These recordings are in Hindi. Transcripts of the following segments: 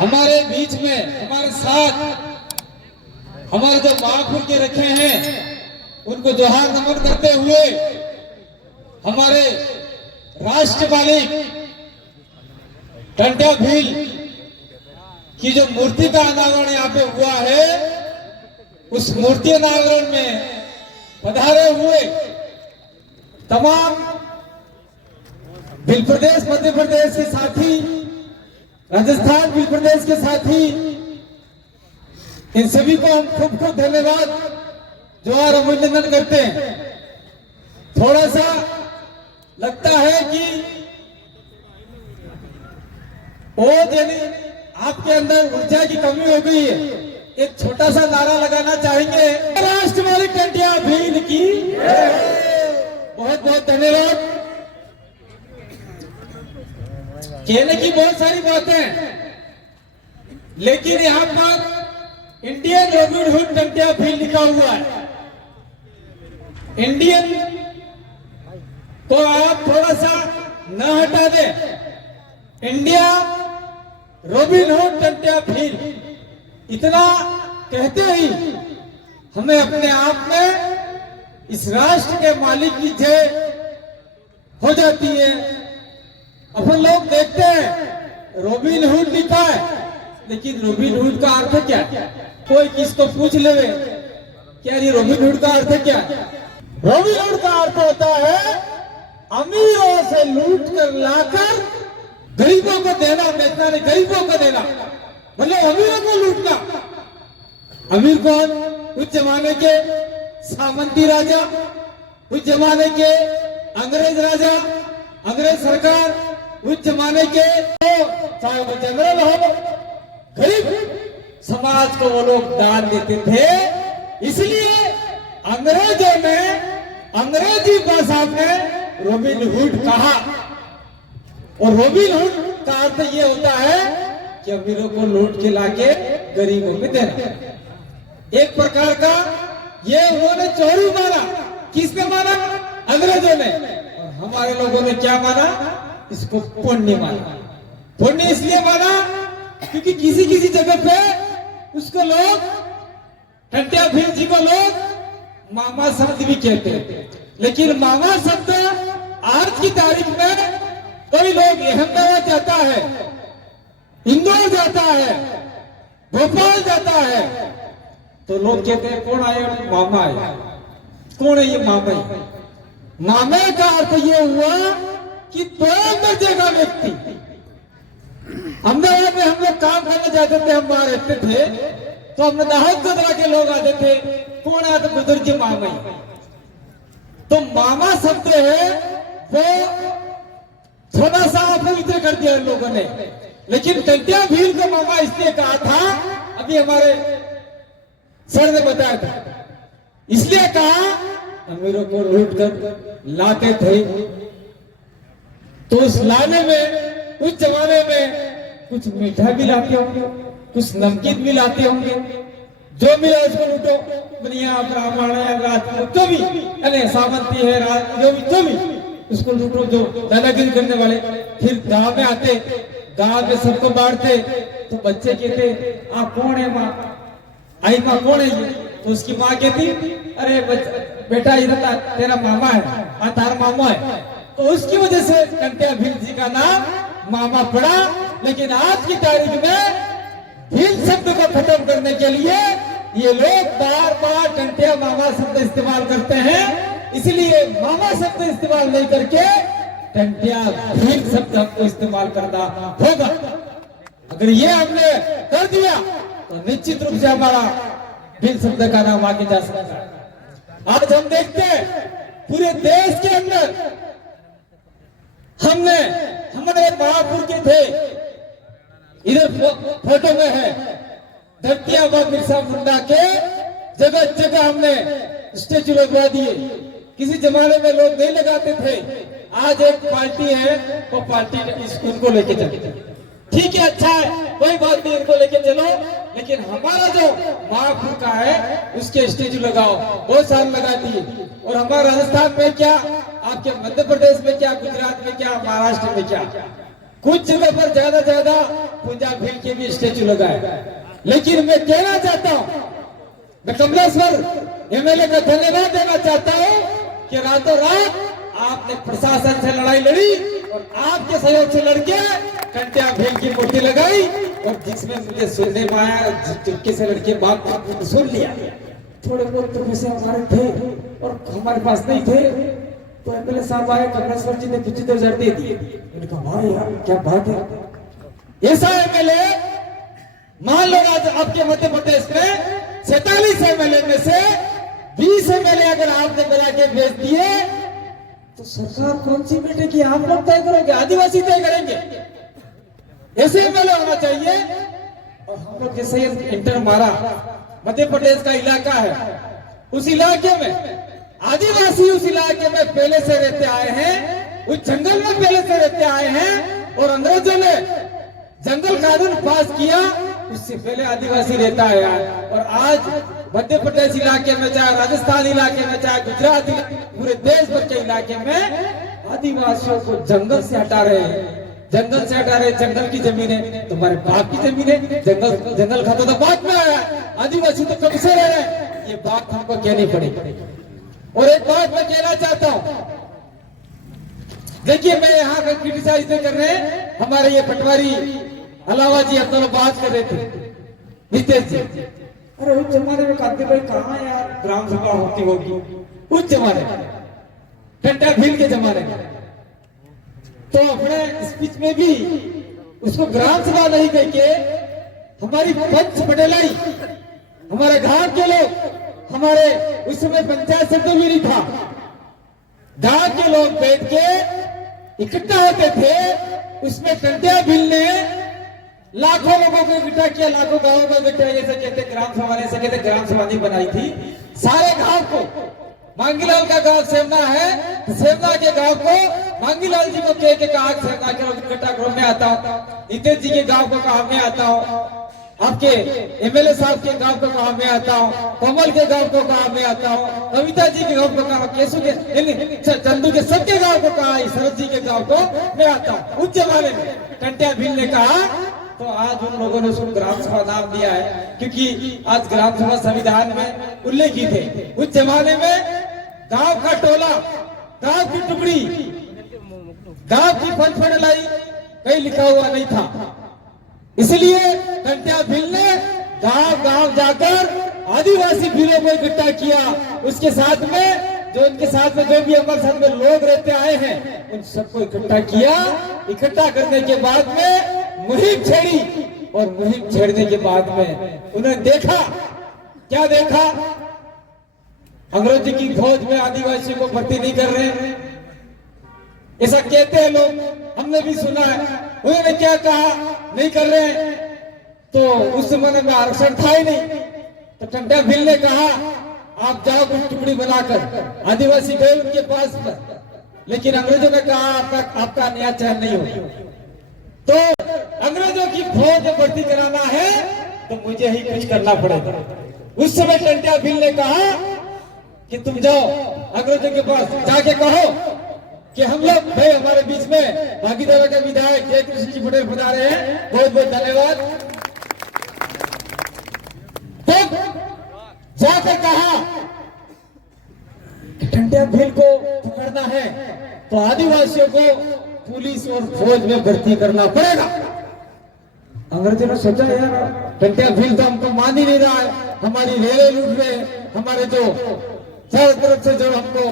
हमारे बीच में हमारे साथ हमारे जो महापुर के रखे हैं उनको जोहार नमन करते हुए हमारे राष्ट्र मालिक टंट्या भील की जो मूर्ति का अनावरण यहाँ पे हुआ है, उस मूर्ति अनावरण में पधारे हुए तमाम भील प्रदेश, मध्य प्रदेश के साथी, राजस्थान भील प्रदेश के साथी, इन सभी को हम खूब खूब धन्यवाद जोहार अभिनंदन करते हैं। थोड़ा सा लगता है कि यानी आपके अंदर ऊर्जा की कमी हो गई है। एक छोटा सा नारा लगाना चाहेंगे, राष्ट्र मालिक टंट्या भील की बहुत बहुत धन्यवाद। कहने की बहुत सारी बातें, लेकिन यहाँ पर Indian robin hood Tantya Bhil लिखा हुआ है। इंडियन को आप थोड़ा सा न हटा दें। India robin hood Tantya Bhil इतना कहते ही हमें अपने आप में इस राष्ट्र के मालिक की जय हो जाती है। अपन लोग देखते हैं रॉबिन हुड लिखा है, लेकिन रॉबिन हुड का अर्थ क्या है? कोई किसको पूछ ले क्या ये रॉबिन हुड का अर्थ क्या है? रॉबिन हुड का अर्थ होता है अमीरों से लूट कर लाकर गरीबों को देना, बेचना नहीं, गरीबों को देना, मतलब अमीरों को लूटना। अमीर कौन? उस जमाने के सामंती राजा, उस जमाने के अंग्रेज राजा, अंग्रेज सरकार, उस जमाने के चाहे वो जनरल हो, गरीब समाज को वो लोग दान देते थे। इसलिए अंग्रेजों ने अंग्रेजी भाषा में रॉबिन हुड कहा, और रॉबिन हुड का अर्थ ये होता है कि अमीरों को लूट के लाके गरीबों में देना। एक प्रकार का ये उन्होंने चोरी माना। किसने माना? अंग्रेजों ने। और हमारे लोगों ने क्या माना? इसको पुण्य माना। पुण्य इसलिए माना क्योंकि किसी किसी जगह पे उसको लोग, टंट्या भील जी को लोग मामा शब्द भी कहते हैं। लेकिन मामा शब्द आज की तारीख में कोई लोग अहमदाबाद जाता है, इंदौर जाता है, भोपाल जाता है, तो लोग कहते हैं कौन आया? मामा आया। कौन है ये मामा? मामे का अर्थ ये हुआ कि दो दर्जे का व्यक्ति। अहमदाबाद में हम लोग काम करने जाते थे, हम वहां रहते थे, तो हमने दाहोद गोदरा के लोग आते थे, कौन आया? तो बुजुर्ग जी मामा। तो मामा शब्द है वो थोड़ा सा अपवित्र कर दिया इन लोगों ने। लेकिन टंट्या भील को मामा इसलिए कहा था, अभी हमारे सर ने बताया था, इसलिए कहा अमीरों को लूट कर लाते थे। तो उस लाने में, उस जमाने में कुछ मीठा भी लाते होंगे, कुछ नमकीन भी लाते होंगे। जो मिला उसको लूटो, बनिया ब्राह्मण है, राजपूत, जो भी, अरे सामंती है, जो भी उसको लूटो, जो दादागिरी करने वाले। फिर गांव में आते, गांव में सबको बांटते, तो बच्चे कहते आप कौन है? माँ आई, माँ कौन है ये? तो उसकी माँ कहती अरे बेटा इधर तेरा मामा है, हाँ तारा मामा है। तो उसकी वजह से टंट्या भील जी का नाम मामा पड़ा। लेकिन आज की तारीख में भील शब्द को खत्म करने के लिए ये लोग बार बार टंट्या मामा शब्द इस्तेमाल करते हैं। इसलिए मामा शब्द इस्तेमाल नहीं करके टंट्या भील शब्द हमको इस्तेमाल करना होगा। अगर ये हमने कर दिया तो निश्चित रूप से हमारा भील शब्द का नाम आगे जा सकता है। आज हम देखते हैं पूरे देश के अंदर हमने, हमारे महापुर के थे, इधर फोटो में है, धरती आबा बिरसा मुंडा के जगह जगह हमने स्टेचू लगवा दिए। किसी जमाने में लोग नहीं लगाते थे, आज एक पार्टी है, वो पार्टी उनको लेके चलते। ठीक है, अच्छा है, कोई बात नहीं, इनको लेके चलो। लेकिन हमारा जो महापुर का है उसके स्टेचू लगाओ, बहुत साल लगा दिए। और हमारा राजस्थान में क्या, आपके मध्य प्रदेश में क्या, गुजरात में क्या, महाराष्ट्र में क्या, कुछ जगह पर ज्यादा पंजाब भील के भी स्टेचू लगाए। लेकिन मैं कहना चाहता हूं, मैं कमलेश्वर एमएलए का धन्यवाद देना चाहता हूं कि रातों रात आपने प्रशासन से लड़ाई लड़ी और आपके सहयोग से लड़के कंटिया भील की मूर्ति लगाई, और जिसमें मुझे सुनने में आया चुपके से लड़के बात सुन लिया। थोड़े बहुत तो पैसे हमारे थे और हमारे पास नहीं थे, तो एमएलए साहब आए, कमलेश्वर जी ने 75,000 दे दिए। मैंने कहा वाह यार क्या बात है। ऐसा एमएलए, मान लो आज आपके मध्य प्रदेश में 47 एमएलए में से 20 एमएलए अगर आपने मिला के भेज दिए तो सरकार कौन सी बैठेगी? आप लोग तय करोगे, आदिवासी तय करेंगे। ऐसे एमएलए होना चाहिए। और हम लोग जैसे इंटर मारा, मध्य प्रदेश का इलाका है, उस इलाके में आदिवासी उस इलाके में पहले से रहते आए हैं, उस जंगल में पहले से रहते आए हैं, और अंग्रेजों ने जंगल कानून पास किया, उससे पहले आदिवासी रहता है। और आज मध्य प्रदेश इलाके में, चाहे राजस्थान इलाके में, चाहे गुजरात, पूरे देश भर के इलाके में आदिवासियों को जंगल से हटा रहे हैं, जंगल से हटा रहे। जंगल की जमीन है, तुम्हारे बाप की जमीन है, जंगल खाता तो बाद में आया, आदिवासी तो कब से रह रहे हैं, ये बात हमको कहनी पड़ेगी। और एक बात मैं कहना चाहता हूं, देखिए मैं यहाँ का क्रिटिसाइज नहीं कर रहे हैं, हमारे ये पटवारी अलावा जी अब दोनों बात कर रहे थे, नितेश जी, अरे उस जमाने में कांति भाई कहाँ यार ग्राम सभा होती होगी, उस जमाने में, कंटिया भील के जमाने में, तो अपने स्पीच में भी उसको ग्राम सभा नहीं कह के हमारी पंच पटेलाई, हमारे गांव के लोग, हमारे उस समय पंचायत शब्द भी नहीं था, गांव के लोग बैठ के इकट्ठा होते थे, उसमें कंटिया भील ने लाखों लोगों को इकट्ठा किया, लाखों गांवों को इकट्ठा, जैसे कहते ग्राम सभा, ऐसे कहते ग्राम सभा नहीं बनाई थी, सारे गांव को, मांगीलाल का गांव सेवना है, सेवना के गांव को मांगीलाल जी को कह के कहा सेवना के लोग इकट्ठा करो, मैं आता हूँ, नितेश जी के गांव को कहा मैं आता हूँ, आपके एमएलए साहब के गांव को कहा मैं आता हूँ, कमल के गांव को कहा मैं आता हूँ, कविता जी के गांव को कहा, केसु के, चंदू के सबके गांव को कहा, शरद जी के गांव को मैं आता हूँ। उस जमाने में कंटिया भील ने कहा, तो आज उन लोगों ने उसको ग्राम सभा नाम दिया है, क्योंकि आज ग्राम सभा संविधान में उल्लेखित है। उस जमाने में गांव का टोला, गांव की टुकड़ी, गांव की पंचपड़लाई कहीं लिखा हुआ नहीं था, इसलिए कंटिया भील ने गांव गांव जाकर आदिवासी भीलों को इकट्ठा किया, उसके साथ में जो उनके साथ में जो भी हमारे साथ में लोग रहते आए हैं उन सबको इकट्ठा किया। इकट्ठा करने के बाद में मुहिम छेड़ी, और मुहिम छेड़ने के बाद में उन्होंने देखा, क्या देखा, अंग्रेजी की फौज में आदिवासियों को भर्ती नहीं कर रहे हैं, ऐसा कहते हैं लोग, हमने भी सुना है। उन्होंने क्या कहा, नहीं कर रहे हैं, तो उस समय में आरक्षण था ही नहीं, तो कंटिया भील ने कहा आप जाओ कुछ टुकड़ी बनाकर, आदिवासी गए उनके पास, लेकिन अंग्रेजों ने कहा आपका नया चयन नहीं होगा, तो अंग्रेजों की फौज भर्ती कराना है तो मुझे ही कुछ करना पड़ेगा। उस समय कंटिया भील ने कहा कि तुम जाओ अंग्रेजों के पास, जाके कहो कि हम लोग भाई, हमारे बीच में भागीदारा के विधायक जय कृष्ण जी पटेल पधारे हैं, बहुत बहुत धन्यवाद। तो जाकर कहा कि कंटिया भील को पकड़ना है तो आदिवासियों को पुलिस और फौज में भर्ती करना पड़ेगा। अंग्रेजों ने सोचा यार कंटिया भील तो हमको मान ही नहीं रहा है, हमारी रेलें लूट रहे हैं, हमारे जो चारों तरफ से जो हमको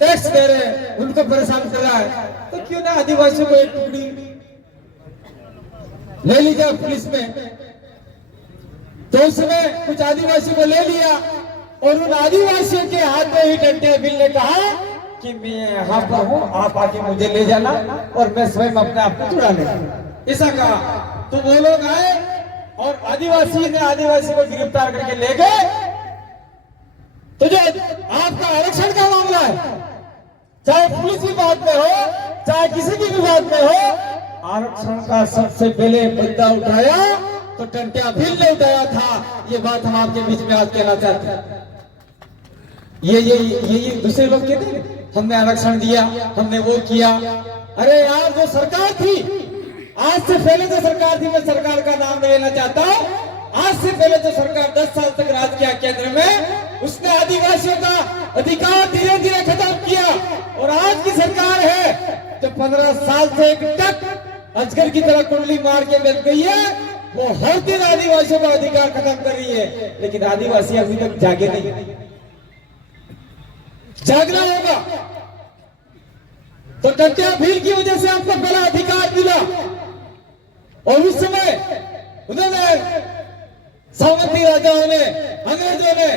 टैक्स दे रहे हैं उनको परेशान कर रहा है, तो क्यों ना आदिवासियों को एक टुकड़ी ले ली जाए पुलिस में। तो उसमें कुछ आदिवासियों को ले लिया, और उन आदिवासियों के हाथ में ही कंटिया भील ने कहा कि मैं यहाँ पर हूँ, आप आके मुझे ले जाना और मैं स्वयं अपने आप को छुड़ा लेगा, ऐसा कहा। तो वो लोग आए और आदिवासी ने आदिवासी को गिरफ्तार करके ले गए। तो जो आपका आरक्षण का मामला है, चाहे पुलिस विभाग में हो, चाहे किसी भी विभाग में हो, आरक्षण का सबसे पहले मुद्दा उठाया तो कंटिया भील ने उठाया था। ये बात हम आपके बीच में आज कहना चाहते हैं। ये दूसरे लोग कहते हैं हमने आरक्षण दिया, हमने वो किया। अरे यार, जो सरकार थी आज से पहले जो सरकार थी, मैं सरकार का नाम नहीं लेना चाहता हूं, आज से पहले जो सरकार 10 साल तक राज किया केंद्र में, उसने आदिवासियों का अधिकार धीरे धीरे खत्म किया। और आज की सरकार है जो 15 साल से एक टक अजगर की तरह कुंडली मार के बैठ गई है, वो हर दिन आदिवासियों का अधिकार खत्म कर रही है, लेकिन आदिवासी अभी तक जागे नहीं। जागना होगा। तो टंट्या भील की वजह से आपको पहला अधिकार मिला, और उस समय उन्होंने सामंती राजाओं ने, अंग्रेजों ने,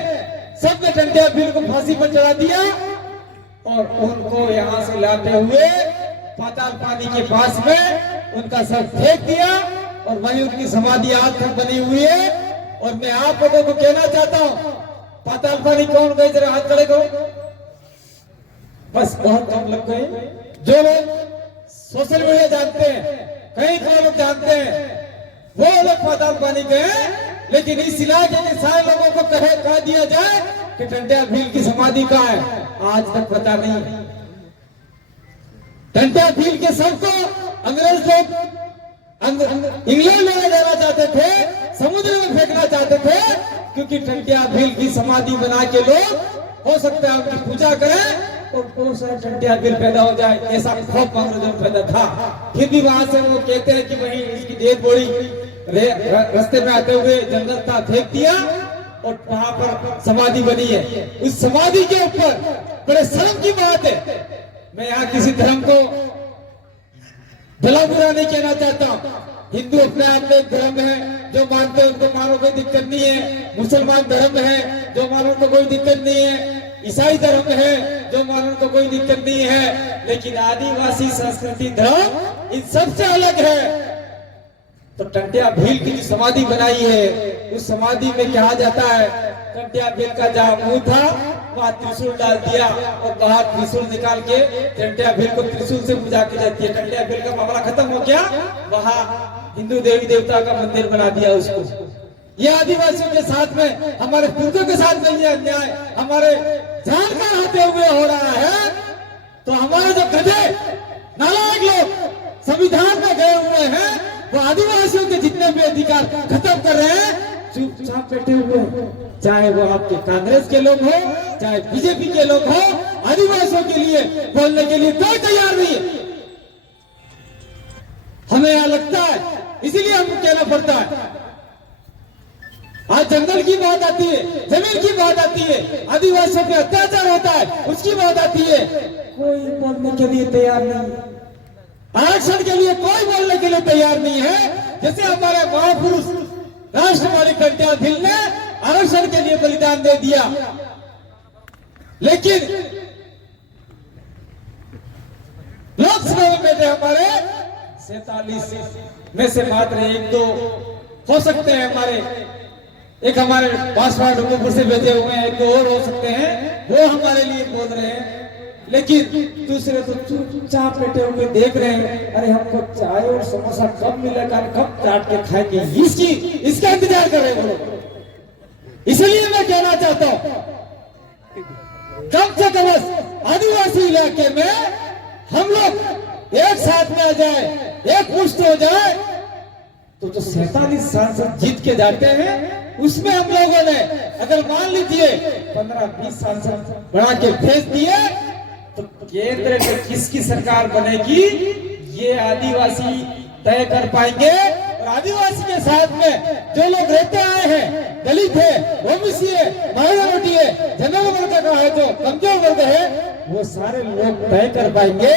सबने टंट्या भील को फांसी पर चढ़ा दिया और उनको यहां से लाते हुए पाताल पानी के पास में उनका सर फेंक दिया, और वहीं उनकी समाधि आज तक बनी हुई है। और मैं आप लोगों को कहना चाहता हूं, पाताल पानी कौन गए, जरा हाथ खड़े करो। बस बहुत कम लोग गए, जो लोग सोशल मीडिया जानते हैं, कई लोग जानते हैं, वो लोग पाताल पानी गए। लेकिन इस इलाके के सारे लोगों को कह दिया जाए कि टंट्या भील की समाधि कहाँ है, आज तक पता नहीं। टंट्या भील के सर को अंग्रेज लोग इंग्लैंड ले जाना चाहते थे, समुद्र में फेंकना चाहते थे, क्योंकि टंट्या भील की समाधि बना के लोग हो सकता है उनकी पूजा करें और बहुत सारा टंट्या भील पैदा हो जाए, ऐसा खौफ अंग्रेजों में पैदा था। फिर भी वहां से वो कहते हैं कि वहीं इसकी डेड बॉडी रास्ते में आते हुए जंगल था, फेंक दिया और वहां पर समाधि बनी है। उस समाधि के ऊपर बड़े शर्म की बात है, मैं यहाँ किसी धर्म को भला बुरा नहीं कहना चाहता। हिंदू अपने आप में एक धर्म है, जो मानते हैं उनको मानो कोई दिक्कत नहीं है। मुसलमान धर्म है, जो मानो उनको कोई दिक्कत नहीं है। ईसाई धर्म है, जो मानो उनको कोई दिक्कत नहीं है। लेकिन आदिवासी संस्कृति धर्म इन सबसे अलग है। तो टंट्या भील की जो समाधि बनाई है, उस समाधि में कहा जाता है टंट्या भील का जहाँ मुंह था वहां त्रिशूल डाल दिया और बाहर त्रिशूल निकाल के टंट्या भील को त्रिशूल से पूजा की जाती है। टंट्या भील का मामला खत्म हो गया, वहां हिंदू देवी देवता का मंदिर बना दिया उसको। ये आदिवासियों के साथ में, हमारे पूर्वजों के साथ में ये अन्याय हमारे जान का होते हुए हो रहा है। तो हमारे जो गधे नालायक लोग संविधान में गए हुए हैं, वो आदिवासियों के जितने भी अधिकार खत्म कर रहे हैं, चुपचाप बैठे हुए हैं। चाहे वो आपके कांग्रेस के लोग हो, चाहे बीजेपी के लोग हो, आदिवासियों के लिए बोलने के लिए कोई तैयार नहीं है। हमें यहां लगता है, इसीलिए हमको कहना पड़ता है। आज जंगल की बात आती है, जमीन की बात आती है, आदिवासियों पे अत्याचार होता है, उसकी बात आती है, कोई बोलने के लिए तैयार नहीं है। आरक्षण के लिए कोई बोलने के लिए तैयार नहीं है। जैसे हमारे महापुरुष राष्ट्रवादी टंट्या भील ने आरक्षण के लिए बलिदान दे दिया, लेकिन लोकसभा में बैठे हमारे 47 में से मात्र 1-2 हो सकते हैं, एक हमारे पासवान डूंगरपुर से भेजे हुए हैं, 1-2 और हो सकते हैं, वो हमारे लिए बोल रहे हैं। लेकिन दूसरे तो चुपचाप बैठे हुए देख रहे हैं, अरे हमको चाय और समोसा कब मिलेगा, कब चाट के खाएंगे, इसका इंतजार कर रहे हैं लोग। इसलिए मैं कहना चाहता हूं, कम से कम आदिवासी इलाके में हम लोग एक साथ में आ जाए, एक मुश्त हो जाए, तो जो 47 सांसद जीत के जाते हैं, उसमें हम लोगों ने अगर मान लीजिए 15-20 सांसद बढ़ा के भेज दिए, तो केंद्र में किसकी सरकार बनेगी ये आदिवासी तय कर पाएंगे। और आदिवासी के साथ में जो लोग रहते आए हैं, दलित है, ओबीसी है, माइनॉरिटी है, जनरल वर्ग का है, जो कमजोर वर्ग है, वो सारे लोग तय कर पाएंगे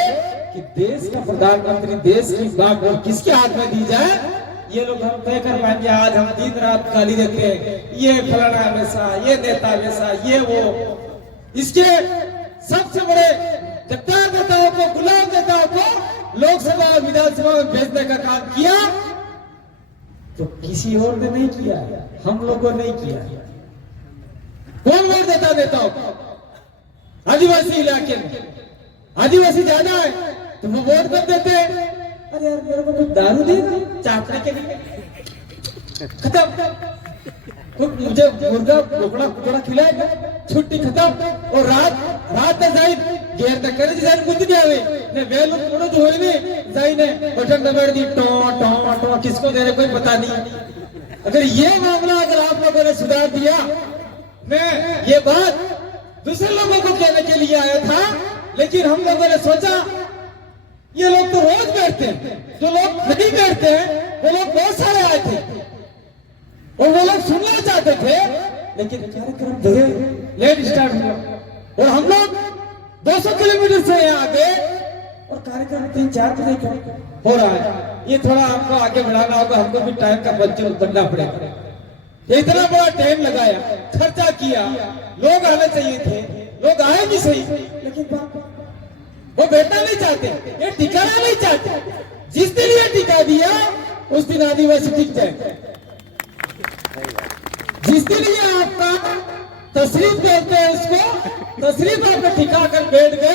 कि देश का प्रधानमंत्री, देश की बात किसके हाथ में दी जाए। ये लोग हम तय कर पाएंगे। आज हम दिन रात गाली देते हैं, ये फलाना वैसा, ये नेता वैसा, ये वो। इसके सबसे बड़े गद्दार नेताओं को, गुलाम नेताओं को लोकसभा और विधानसभा में भेजने का काम किया, तो किसी और ने नहीं किया, हम लोगों ने नहीं किया। कौन वोट देता नेताओं को? आदिवासी इलाके में आदिवासी ज्यादा है तो वो वोट कर देते हैं। अरे यार मेरे को कुछ दारू दे चाटने के लिए, खत्म। मुझे मुर्गा टुकड़ा टुकड़ा खिलाएगा, छुट्टी खत्म। और रात रात जाए घेर तक करे जाए कुछ दिया वे ने वेल थोड़ा जो होई ने जाई ने बटन दबाड़ दी, टो टो टो, किसको दे रहे कोई पता नहीं। अगर ये मामला अगर आप लोगों ने सुधार दिया, मैं ये बात दूसरे लोगों को कहने के लिए आया था, लेकिन हम लोगों ने सोचा ये लोग तो रोज बैठते हैं, जो लोग नहीं बैठते हैं वो लोग बहुत सारे आए थे और वो लोग सुनना चाहते थे, लेकिन कार्यक्रम धीरे लेट स्टार्ट हुआ और हम लोग 200 किलोमीटर से यहाँ आ गए और कार्यक्रम 3-4 बजे का हो रहा है। ये थोड़ा आपको आगे बढ़ाना होगा, हमको भी टाइम का बच्चों बनना पड़ेगा। इतना बड़ा टाइम लगाया, खर्चा किया, लोग आने चाहिए थे, लोग आए भी सही, लेकिन वो बैठना नहीं चाहते, ये टिकाना नहीं चाहते। जिस दिन ये टिका दिया उस दिन आदिवासी टिक जाए। जिस दिन ये आपका तशरीफ बोलते हैं, उसको तशरीफ आपने टिका कर बैठ गए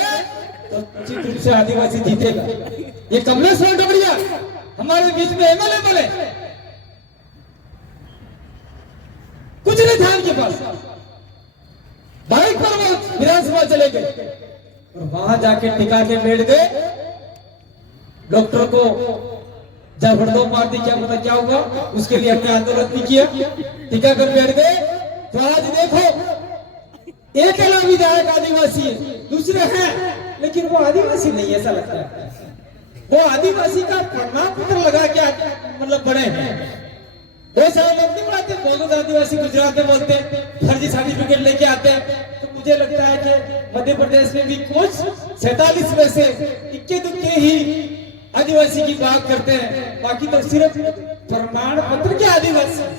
तो उचित रूप से आदिवासी जीतेगा। ये कमलेश्वर डबरिया हमारे बीच में एमएलए बने, कुछ नहीं था इनके पास, बाइक पर वो विधानसभा चले गए और वहां जाके टिका के बैठ गए। डॉक्टर को जबरदो मार दी, क्या पता क्या हुआ, उसके लिए हमने आंदोलन भी किया, टिका कर बैठ गए। तो आज देखो एक अला विधायक आदिवासी है, दूसरे हैं लेकिन वो आदिवासी नहीं, ऐसा लगता है वो आदिवासी का प्रमाण पत्र लगा के मतलब बने हैं। वो सारे लोग नहीं बनाते, बहुत आदिवासी गुजरात में बोलते हैं, फर्जी सर्टिफिकेट लेके आते हैं। तो मुझे लगता है कि मध्य प्रदेश में भी कुछ 47 में से इक्के दुक्के ही आदिवासी की बात करते हैं, बाकी तो सिर्फ प्रमाण पत्र के आदिवासी।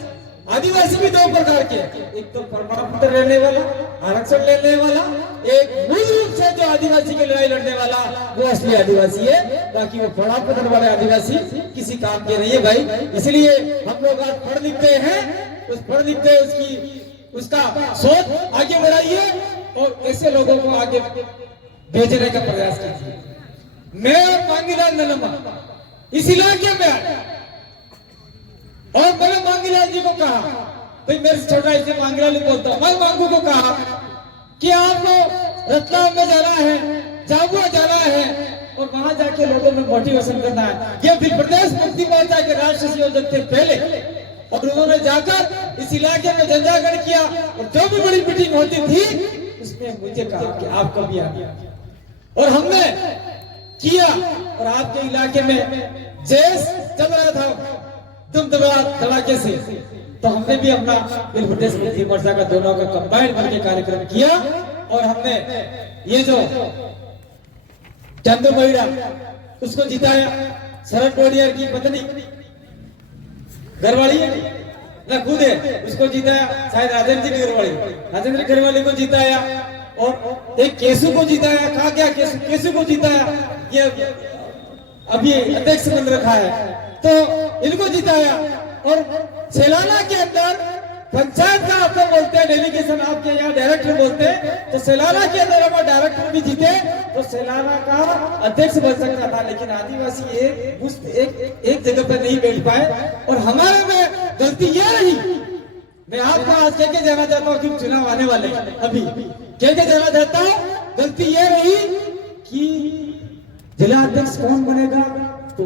आदिवासी भी 2 प्रकार के, एक तो प्रमाण पत्र लेने वाला, आरक्षण लेने वाला, एक मूल रूप से जो आदिवासी की लड़ाई लड़ने वाला वो असली आदिवासी है, बाकी वो प्रमाण पत्र वाले आदिवासी किसी काम के नहीं है भाई। इसलिए हम लोग आज पढ़ लिख गए हैं, उस पढ़ लिख गए उसका सोच आगे बढ़ाइए और ऐसे लोगों को आगे भेजने का प्रयास कीजिए। मैं मांगीलाल नलमा इस इलाके में आया और मैंने मांगीलाल जी को कहा, भाई मेरे से छोटा इसलिए मांगीलाल ही बोलता हूं, मैं मांगू को कहा कि आपको रतलाम में जाना है, झाबुआ जाना है और वहां जाके लोगों में मोटिवेशन करना है। ये भी प्रदेश मुक्ति मोर्चा के राष्ट्रीय संयोजक थे पहले, और उन्होंने जाकर इस इलाके में जनजागरण किया और जो भी बड़ी मीटिंग होती थी उसमें मुझे कहा कि आपको भी आना, और हमने किया। और आपके इलाके में जैस चल रहा था तुम धड़ाके से, तो हमने भी अपना प्रदेश मुक्ति मोर्चा का दोनों का कंबाइंड करके कार्यक्रम किया और हमने ये जो चंदू महिड़ा उसको जिताया, शरद टोडियर की पत्नी घरवाली है ना, खुद है, उसको जिताया, शायद राजेंद्र जी राजेंद्र घरवाली को जिताया और एक केसु को जिताया। कहा गया केसु को जिताया, ये अभी अध्यक्ष बन रखा है, तो इनको जिताया। और सेलाना के अंदर पंचायत का आपको बोलते हैं डेलीगेशन, आपके यहाँ डायरेक्टर बोलते हैं, तो सेलाना के अंदर अगर डायरेक्टर भी जीते तो सेलाना का अध्यक्ष बन सकता था, लेकिन आदिवासी एक जगह पर नहीं बैठ पाए। और हमारे में गलती ये रही, मैं आपको आज कह के जाना चाहता हूँ कि चुनाव आने वाले अभी कह के जाना चाहता हूँ, गलती ये रही कि जिला अध्यक्ष कौन बनेगा, तो